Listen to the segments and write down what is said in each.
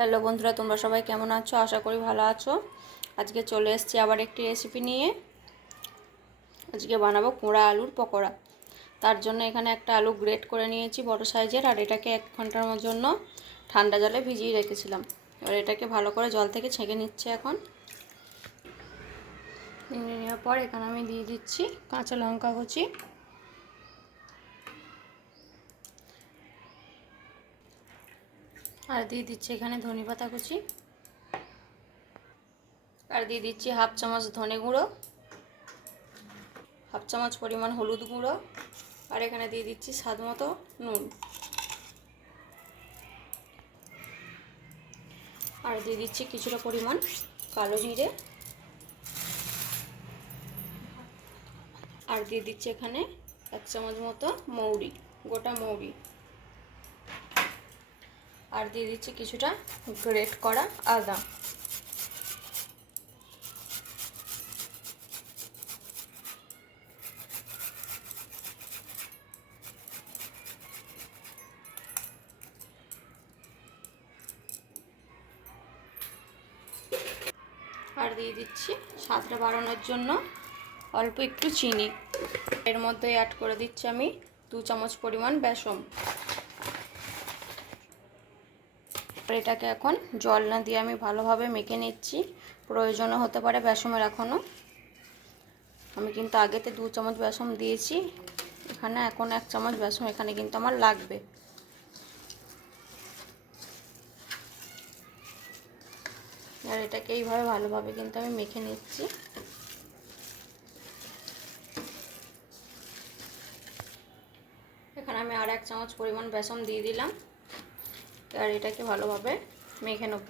Hello বন্ধুরা, তোমরা সবাই কেমন আছো? আশা করি ভালো আছো। আজকে চলে এসেছি আবার একটি রেসিপি নিয়ে। আজকে বানাবো কুমড়া আলুর পকোড়া। তার জন্য এখানে একটা আলু গ্রেট করে নিয়েছি বড় সাইজের, আর এটাকে 1 ঘন্টার জন্য ঠান্ডা জলে ভিজিয়ে রেখেছিলাম। এবার এটাকে ভালো করে জল থেকে ছেঁকে নিচ্ছে। এখন নিয়ে নেওয়ার পর এখানে আমি দিয়ে দিচ্ছি কাঁচা লঙ্কা কুচি, আর দিয়ে দিচ্ছি এখানে ধনেপাতা কুচি, আর দিয়ে দিচ্ছি হাফ চামচ ধনে গুঁড়ো, হাফ চামচ পরিমাণ হলুদ গুঁড়ো, আর এখানে দিয়ে দিচ্ছি স্বাদ মতো নুন, আর দিয়ে দিচ্ছি কিছুটা পরিমাণ কালো জিরে, আর দিয়ে দিচ্ছি এখানে 1 চামচ মতো মৌরি, গোটা মৌরি, আর দিয়ে দিচ্ছি কিছুটা গ্রেট করা আদা। আর দিয়ে দিচ্ছি স্বাদটা বাড়ানোর জন্য অল্প একটু চিনি। এর মধ্যে অ্যাড করে দিচ্ছি আমি 2 চামচ পরিমাণ বেসন। এটাকে এখন জল না দিয়ে আমি ভালোভাবে মেখে নিচ্ছি। প্রয়োজনও হতে পারে বেসনের এখনও। আমি কিন্তু আগেতে 2 চামচ বেসন দিয়েছি, এখানে এখন 1 চামচ বেসন এখানে কিন্তু আমার লাগবে। আর এটাকে এইভাবে ভালোভাবে কিন্তু আমি মেখে নিচ্ছি। এখানে আমি আর 1 চামচ পরিমাণ বেসন দিয়ে দিলাম, আর এটাকে ভালোভাবে মেখে নেব।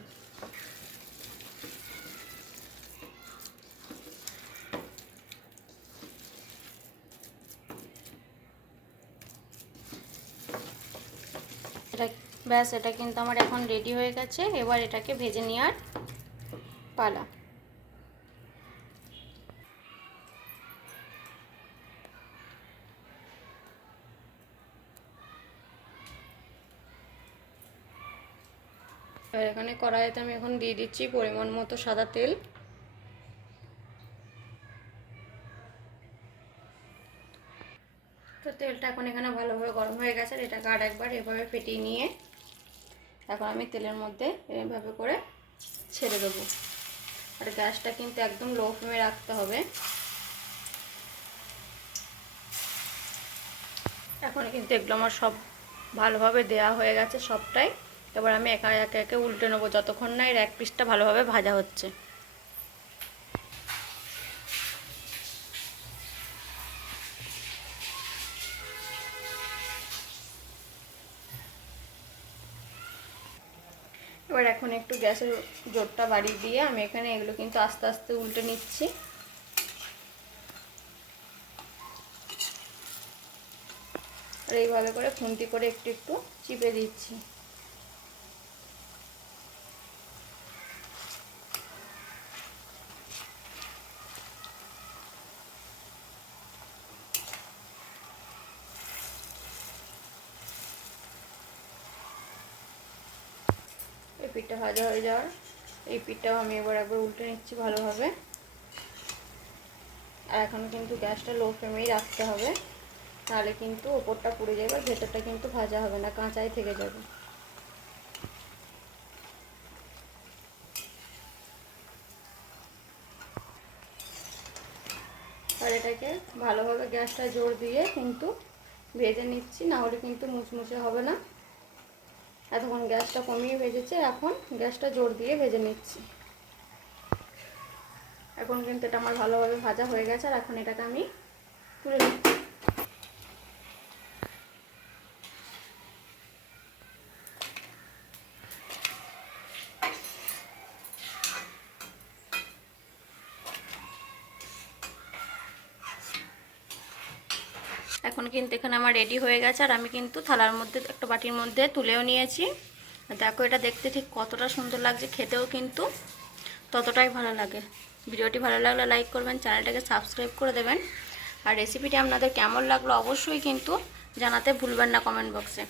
এটা ব্যাস, এটা কিন্তু আমার এখন রেডি হয়ে গেছে। এবার এটাকে ভেজে নেওয়ার পালা। আর এখানে কড়াইতে আমি এখন দিয়ে দিচ্ছি পরিমাণ মতো সাদা তেল। তো তেলটা এখন এখানে ভালোভাবে গরম হয়ে গেছে। এটাকে আর একবার এভাবে ফেটিয়ে নিয়ে এখন আমি তেলের মধ্যে এভাবে করে ছেড়ে দেবো। আর গ্যাসটা কিন্তু একদম লো ফ্লেমে রাখতে হবে। এখন কিন্তু এগুলো আমার সব ভালোভাবে দেওয়া হয়ে গেছে সবটাই। এবার আমি একে একে উল্টে নেবো যতক্ষণ না এর এক পিসটা ভালোভাবে ভাজা হচ্ছে। এবার এখন একটু গ্যাসের জোরটা বাড়িয়ে দিয়ে আমি এখানে এগুলো কিন্তু আস্তে আস্তে উল্টে নিচ্ছি। আর এইভাবে করে খুন্তি করে একটু একটু চিপে দিচ্ছি। এই পিঠটা ভাজা হয়ে যাওয়ার এই পিঠটাও আমি এবার একবার উল্টে নিচ্ছি ভালোভাবে। আর এখন কিন্তু গ্যাসটা লো ফ্লেমেই রাখতে হবে, তাহলে কিন্তু ওপরটা পুড়ে যাবে আর ভেতরটা কিন্তু ভাজা হবে না, কাঁচাই থেকে যাবে। আর এটাকে ভালোভাবে গ্যাসটা জোর দিয়ে কিন্তু ভেজে নিচ্ছি, না হলে কিন্তু মুচমুচে হবে না। এতক্ষণ গ্যাসটা কমিয়ে ভেজেছে, এখন গ্যাসটা জোর দিয়ে ভেজে নিচ্ছি। এখন কিন্তু এটা আমার ভালোভাবে ভাজা হয়ে গেছে। আর এখন এটাকে আমি তুলে নিচ্ছি। এখন কিন্তু এখানে আমার রেডি হয়ে গেছে, আর আমি কিন্তু থালার মধ্যে একটা বাটির মধ্যে তুলেও নিয়েছি। দেখো এটা দেখতে ঠিক কতটা সুন্দর লাগছে, খেতেও কিন্তু ততটাই ভালো লাগে। ভিডিওটি ভালো লাগলে লাইক করবেন, চ্যানেলটাকে সাবস্ক্রাইব করে দেবেন। আর রেসিপিটি আপনাদের কেমন লাগলো অবশ্যই কিন্তু জানাতে ভুলবেন না কমেন্ট বক্সে।